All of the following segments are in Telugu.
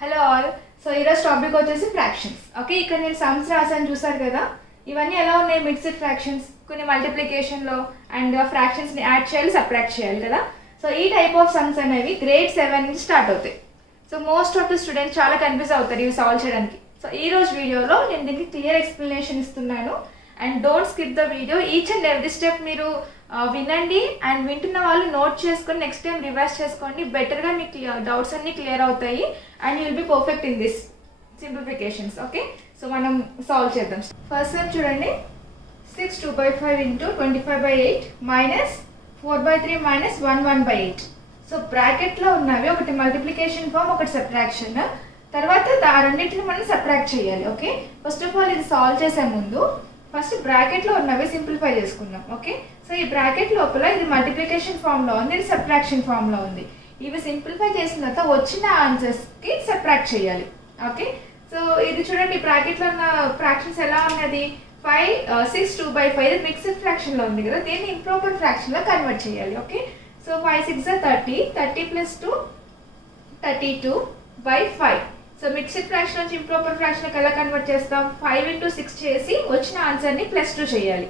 Hello all. సో ఈరోజు టాపిక్ వచ్చేసి ఫ్రాక్షన్స్. ఓకే, ఇక్కడ నేను సమ్స్ రాసాను చూసారు కదా. ఇవన్నీ ఎలా ఉన్నాయి? మిక్స్డ్ ఫ్రాక్షన్స్, కొన్ని మల్టిప్లికేషన్లో అండ్ ఫ్రాక్షన్స్ని యాడ్ చేయాలి, సబ్ట్రాక్ట్ చేయాలి కదా. సో ఈ టైప్ ఆఫ్ సమ్స్ అనేవి గ్రేడ్ 7 నుంచి స్టార్ట్ అవుతాయి. So most of the students చాలా కన్ఫ్యూజ్ అవుతారు ఇవి సాల్వ్ చేయడానికి. సో ఈ రోజు వీడియోలో నేను దీనికి క్లియర్ ఎక్స్ప్లెనేషన్ ఇస్తున్నాను. And don't skip the video. Each and every step మీరు వినండి అండ్ వింటున్న వాళ్ళు నోట్ చేసుకొని నెక్స్ట్ టైం రివైజ్ చేసుకోండి. బెటర్గా మీకు డౌట్స్ అన్నీ క్లియర్ అవుతాయి and you will be perfect in this simplifications. Okay, so మనం సాల్వ్ చేద్దాం. ఫస్ట్ టైం చూడండి, 6 2/5 ఇంటూ 25/8 మైనస్ 4/3 మైనస్ 1/8. సో బ్రాకెట్లో ఉన్నవి ఒకటి మల్టిప్లికేషన్ ఫామ్, ఒకటి సబ్ట్రాక్షన్. తర్వాత ఆ రెండింటిని మనం సబ్ట్రాక్ట్ చేయాలి. ఓకే, ఫస్ట్ ఆఫ్ ఆల్ ఇది సాల్వ్ చేసే ముందు ఫస్ట్ బ్రాకెట్లో ఉన్నవి సింప్లిఫై చేసుకుందాం. ఓకే, సో ఈ బ్రాకెట్ లోపల ఇది మల్టిప్లికేషన్ ఫామ్లో ఉంది, ఇది సబ్ట్రాక్షన్ ఫామ్లో ఉంది. ఇవి సింప్లిఫై చేసిన తర్వాత వచ్చిన ఆన్సర్స్కి సబ్ట్రాక్ట్ చేయాలి. ఓకే, సో ఇది చూడండి, బ్రాకెట్లో ఉన్న ఫ్రాక్షన్స్ ఎలా ఉన్నది? 5 6 2/5 ఇది మిక్స్డ్ ఫ్రాక్షన్లో ఉంది కదా, దీన్ని ఇంప్రాపర్ ఫ్రాక్షన్లో కన్వర్ట్ చేయాలి. Okay, so 5 6 30, 30 + 2 32/5. So mixed fraction నుంచి ఇంప్రాపర్ ఫ్రాక్షన్కి ఎలా కన్వర్ట్ చేస్తాం? 5 × 6 చేసి వచ్చిన ఆన్సర్ని +2 చేయాలి.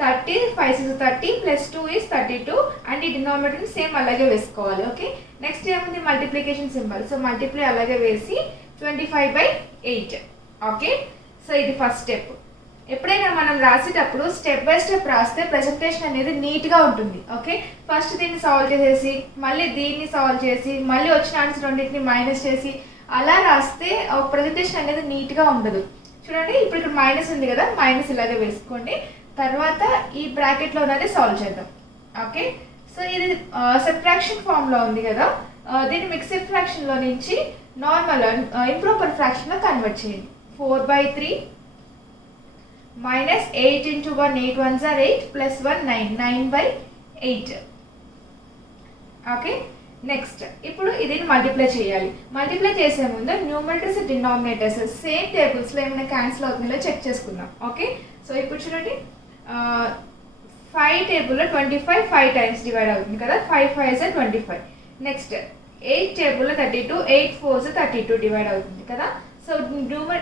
30 5 6 30 + 2 is 32 అండ్ ఈ డినామినేటర్ని సేమ్ అలాగే వేసుకోవాలి. ఓకే, నెక్స్ట్ ఏముంది? Multiplication symbol. సో మల్టిప్లై అలాగే వేసి 25/8. ఓకే, సో ఇది ఫస్ట్ స్టెప్. ఎప్పుడైనా మనం రాసేటప్పుడు స్టెప్ బై స్టెప్ రాస్తే ప్రెజెంటేషన్ అనేది నీట్గా ఉంటుంది. ఓకే, ఫస్ట్ దీన్ని సాల్వ్ చేసేసి మళ్ళీ దీన్ని సాల్వ్ చేసి మళ్ళీ వచ్చిన ఆన్సర్ రెండింటిని మైనస్ చేసి అలా రాస్తే ప్రెజెంటేషన్ అనేది నీట్గా ఉండదు. చూడండి, ఇప్పుడు ఇక్కడ మైనస్ ఉంది కదా, మైనస్ ఇలాగే వేసుకోండి. తర్వాత ఈ బ్రాకెట్లో ఉన్నది సాల్వ్ చేద్దాం. ఓకే, సో ఇది సబ్ట్రాక్షన్ ఫామ్లో ఉంది కదా, దీన్ని మిక్స్డ్ ఫ్రాక్షన్లో నుంచి నార్మల్ ఇంప్రాపర్ ఫ్రాక్షన్లో కన్వర్ట్ చేయండి. 4/3 minus 8 × 1 8 1s are 8 + 1 9 9/8. Okay, next ఇప్పుడు ఇది మల్టిప్లై చేయాలి. మల్టిప్లై చేసే ముందు న్యూమరేటర్స్ డినామినేటర్స్ సేమ్ టేబుల్స్లో ఏమైనా క్యాన్సిల్ అవుతుందో చెక్ చేసుకుందాం. ఓకే, సో ఇప్పుడు చూడండి, 5 టేబుల్లో 25 5 టైమ్స్ డివైడ్ అవుతుంది కదా, 5 5s are 25. నెక్స్ట్ 8 టేబుల్లో 32 8 4s are 32 డివైడ్ అవుతుంది కదా. సో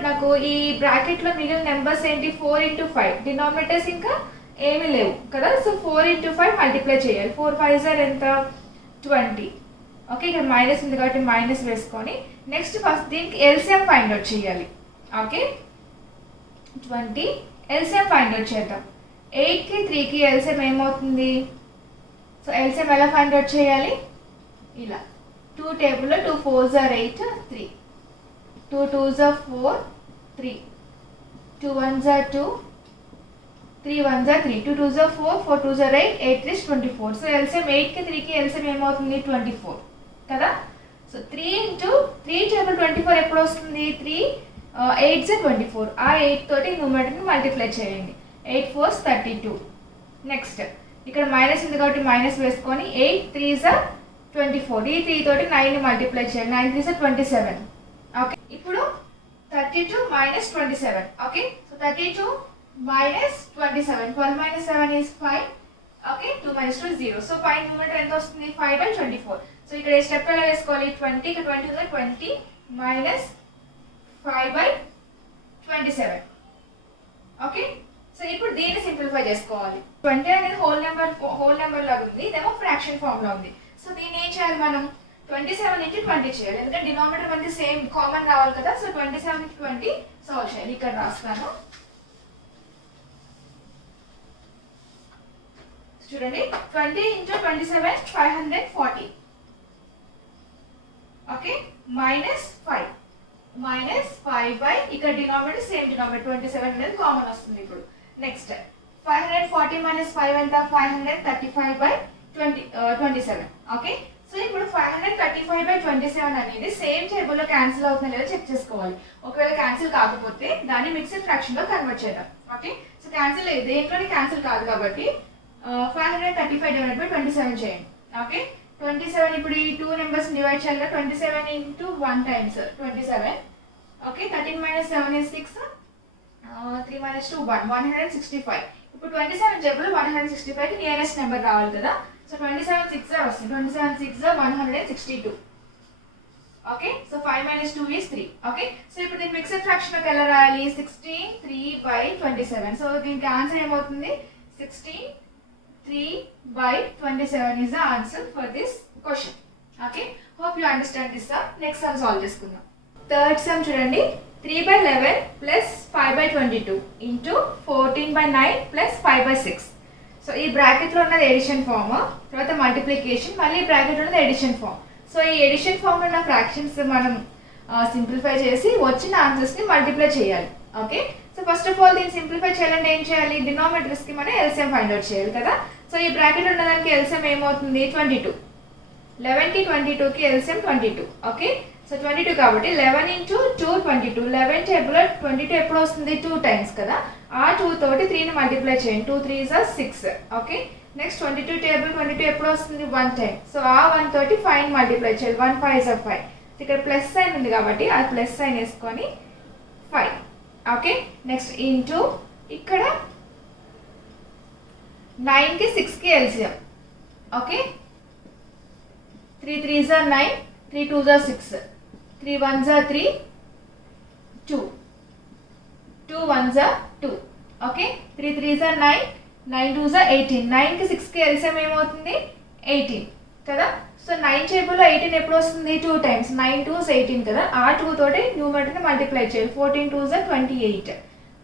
నాకు ఈ బ్రాకెట్లో మిగిలిన నెంబర్స్ ఏంటి? 4 × 5. డినామినేటర్స్ ఇంకా ఏమీ లేవు కదా, సో 4 × 5 మల్టిప్లై చేయాలి. 4 5s are ఎంత? 20. ఓకే, ఇక్కడ మైనస్ ఉంది కాబట్టి మైనస్ వేసుకొని నెక్స్ట్ ఫస్ట్ దీనికి ఎల్సిఎం ఫైండ్ అవుట్ చేయాలి. ఓకే, 20 ఎల్సిఎం ఫైండ్ అవుట్ చేద్దాం. 8కి 3కి ఎల్సిఎం ఏమవుతుంది? సో ఎల్సిఎం ఎలా ఫైండ్ అవుట్ చేయాలి? ఇలా 2 టేబుల్లో 2 4s are 8 3, 2 2s are 4 3, 2 1s are 2, 3 1s are 3, 2 2s are 4 4 2s are 8 8 3 24. So LCM 8కి 3కి ఎల్సిఎం ఏమవుతుంది? 24 కదా. సో 3 × 3 టేబుల్ 24 ఎప్పుడు వస్తుంది? 3 8s are 24. ఆ 8 తోటి న్యూమరేటర్ని మల్టిప్లై చేయండి. 8 4s 32. నెక్స్ట్ ఇక్కడ మైనస్ ఉంది కాబట్టి మైనస్ వేసుకొని 8 3s are 24. ఈ 3 తోటి 9ని మల్టిప్లై చేయండి. 9 3s are 27. ఓకే, ఇప్పుడు 32 - 27. Okay, so 32 - 27. 12 - 7 is 5. Okay, 2 - 2 is 0. So 5 numerator ఎంత వస్తుంది? 5/24. సో ఇక్కడ ఈ స్టెప్ ఎలా వేసుకోవాలి? 20 ఇక్కడ 20 ఉంది, 20 - 5/27. ఓకే, సో ఇప్పుడు దీన్ని సింప్లిఫై చేసుకోవాలి. 20 అనేది హోల్ నెంబర్ లాగా ఉంది, ఇదేమో ఫ్రాక్షన్ ఫామ్లో ఉంది. సో దీన్ని ఏం చేయాలి? మనం 27 × 20 చేయాలి, ఎందుకంటే డినామినేటర్ మనకి సేమ్ కామన్ రావాలి కదా. సో 27 × 20 సాల్వ్ చేయాలి. ఇక్కడ రాస్తాను చూడండి, 20 × 27 540. ఓకే, -5 ఇక్కడ డినామినేటర్ సేమ్ డినామినేటర్ 27 అనేది కామన్ వస్తుంది. ఇప్పుడు నెక్స్ట్ 540 - 5 ఎంత? 535/27. ఓకే, సో ఇప్పుడు 535/27 అనేది సేమ్ టేబుల్లో క్యాన్సిల్ అవుతుందో లేదో చెక్ చేసుకోవాలి. ఒకవేళ క్యాన్సిల్ కాకపోతే దాన్ని మిక్స్డ్ ఫ్రాక్షన్లో కన్వర్ట్ చేద్దాం. ఓకే, సో క్యాన్సిల్ దేంట్లోనే క్యాన్సిల్ కాదు కాబట్టి 535/27 చేయండి. ఓకే, 27 ఇప్పుడు ఈ 2 నెంబర్స్ డివైడ్ చేయాలి కదా, 27 × 1 times 27. Okay, 13 - 7 is 6, 3 - 2 1 165. ఇప్పుడు 27 టేబుల్లో 165కి నియరెస్ట్ నెంబర్ రావాలి కదా. సో 27 6 వస్తుంది, 27 6 162. Okay so 5 minus 2 is 3. Okay so ఇప్పుడు దీని మిక్స్డ్ ఫ్రాక్షన్ లోకి ఎలా రాయాలి 16 3/27. సో దీనికి ఆన్సర్ ఏమవుతుంది 16 3/27 is the answer for this question. Okay, hope you understand this sum. Next sum solve చేసుకుందాం. థర్డ్ సమ్ చూడండి 3/11 plus 5/22 into 14/9 plus 5/6. సో ఈ బ్రాకెట్లో ఉన్నది ఎడిషన్ ఫామ్, తర్వాత మల్టిప్లికేషన్, మళ్ళీ బ్రాకెట్లో ఉన్నది ఎడిషన్ ఫామ్. సో ఈ ఎడిషన్ ఫామ్లో ఉన్న ఫ్రాక్షన్స్ మనం సింప్లిఫై చేసి వచ్చిన ఆన్సర్స్ని మల్టిప్లై చేయాలి. Okay so first of all దీన్ని సింప్లిఫై చేయాలంటే ఏం చేయాలి, డినామినేటర్స్కి మనం ఎల్సిఎం ఫైండ్ అవుట్ చేయాలి కదా. సో ఈ బ్రాకెట్లో ఉన్నదానికి ఎల్సిఎం ఏమవుతుంది 22. 11కి 22కి ఎల్సిఎం 22. ఓకే సో 22 కాబట్టి 11 into 2 22. 11 టేబుల్లో 22 ఎప్పుడు వస్తుంది 2 times కదా. ఆ 2 తోటి 3ని మల్టిప్లై చేయండి. 2 3s are 6. Okay next 22 table 22 ఎప్పుడు వస్తుంది 1 time. సో ఆ 1 తోటి 5ని మల్టిప్లై చేయాలి. 1 5s are 5. ఇక్కడ ప్లస్ సైన్ ఉంది కాబట్టి ఆ ప్లస్ సైన్ వేసుకొని 5. ఓకే నెక్స్ట్ ఇంటూ ఇక్కడ 9కి 6కి LCM. Okay 3 3s are 9, 3 2s are 6, 3 1s are 3, 2, 2 1s are 2. Okay 3 3s are 9, 9 2s are 18. 9కి 6కి ఎల్సిఎం ఏమవుతుంది 18 కదా. సో 9 టేబుల్లో 18 ఎప్పుడు వస్తుంది 2 times. 9 2s 18 కదా. ఆ 2 తోటి న్యూమరేటర్ని మల్టిప్లై చేయాలి. 14 2s are 28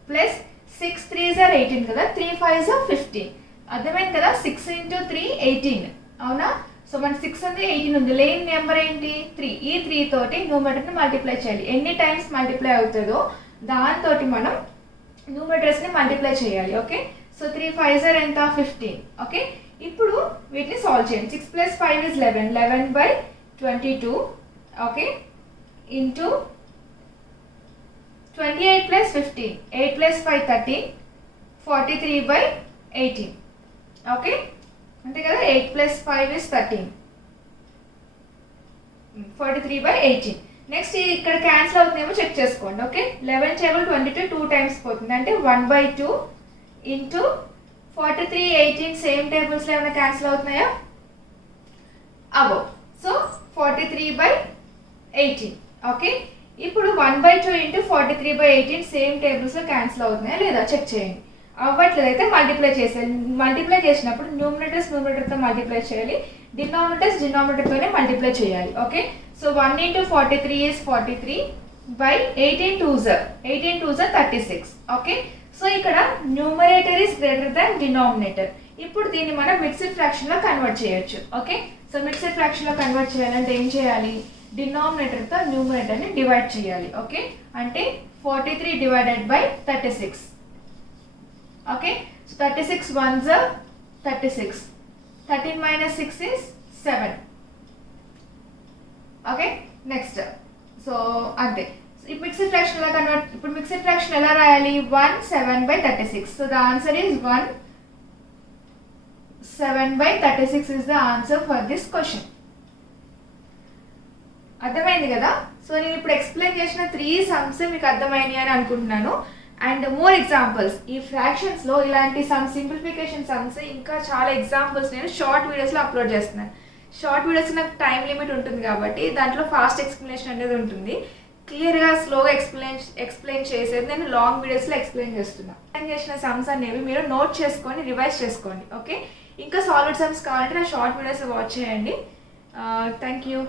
plus 6 3s are 18 కదా. 3 5s are 15. అర్థమైంది కదా. 6 into 3 18 అవునా. సో మన 6 ఉంది 18 ఉంది, లేని నెంబర్ ఏంటి 3. ఈ 3 తోటి న్యూమరేటర్ని మల్టిప్లై చేయాలి. ఎన్ని టైమ్స్ మల్టిప్లై అవుతుందో దాంతో మనం న్యూమరేటర్స్ని మల్టిప్లై చేయాలి. ఓకే సో 3 5s are ఎంత 15. ఓకే ఇప్పుడు వీటిని సాల్వ్ చేయండి. 6 plus 5 is 11. 11/22. Okay into 28 plus 15. 8 plus 5 13. 43/18. Okay అంతే కదా. 8 plus 5 is 13. 43/18. నెక్స్ట్ ఇక్కడ క్యాన్సిల్ అవుతుందేమో చెక్ చేసుకోండి. ఓకే 11 టేబుల్ 22 2 times పోతుంది అంటే 1/2 ఇంటూ 43 18 సేమ్ టేబుల్స్లో ఏమైనా క్యాన్సిల్ అవుతున్నాయా అవో. సో 43/18. ఓకే ఇప్పుడు 1/2 ఇంటూ 43/18 సేమ్ టేబుల్స్లో క్యాన్సిల్ అవుతున్నాయా లేదా చెక్ చేయండి. అవ్వట్లేదు అయితే మల్టిప్లై చేసేయాలి. మల్టిప్లై చేసినప్పుడు న్యూమరేటర్తో మల్టిప్లై చేయాలి, డినామినేటర్తోనే మల్టిప్లై చేయాలి. Okay so 1 into 43 is 43 by 18 2s are 36. Okay so ఇక్కడ numerator is greater than denominator. ఇప్పుడు దీన్ని మనం మిక్స్డ్ ఫ్రాక్షన్లో కన్వర్ట్ చేయొచ్చు. ఓకే సో మిక్స్డ్ ఫ్రాక్షన్లో కన్వర్ట్ చేయాలంటే ఏం చేయాలి, డినామినేటర్తో న్యూమరేటర్ని డివైడ్ చేయాలి. ఓకే అంటే 43 divided by 36. Okay so 36 1s are 36. 13 minus 6 is 7. Okay next so అంతే. ఇప్పుడు మిక్స్డ్ ఫ్రాక్షన్ ఎలా కన్వర్ట్, ఇప్పుడు మిక్స్డ్ ఫ్రాక్షన్ ఎలా రాయాలి 1 7/36. So the answer is 1 7/36 is the answer for this question. అర్థమైంది కదా. సో నేను ఇప్పుడు ఎక్స్ప్లెయిన్ చేసిన 3 sums మీకు అర్థమైనాయి అని అనుకుంటున్నాను. అండ్ మోర్ ఎగ్జాంపుల్స్ ఈ ఫ్రాక్షన్స్లో ఇలాంటి సింప్లిఫికేషన్ సమ్స్ ఇంకా చాలా ఎగ్జాంపుల్స్ నేను షార్ట్ వీడియోస్లో అప్లోడ్ చేస్తున్నాను. షార్ట్ వీడియోస్ నాకు టైం లిమిట్ ఉంటుంది కాబట్టి దాంట్లో ఫాస్ట్ ఎక్స్ప్లెనేషన్ అనేది ఉంటుంది. క్లియర్గా స్లోగా ఎక్స్ప్లెయిన్ చేసేది నేను లాంగ్ వీడియోస్లో ఎక్స్ప్లెయిన్ చేస్తున్నాను. ఎక్స్ప్లెయిన్ చేసిన సమ్స్ అనేవి మీరు నోట్ చేసుకొని రివైజ్ చేసుకోండి. ఓకే ఇంకా సాలిడ్ సమ్స్ కావాలంటే నా షార్ట్ వీడియోస్ వాచ్ చేయండి. Thank you.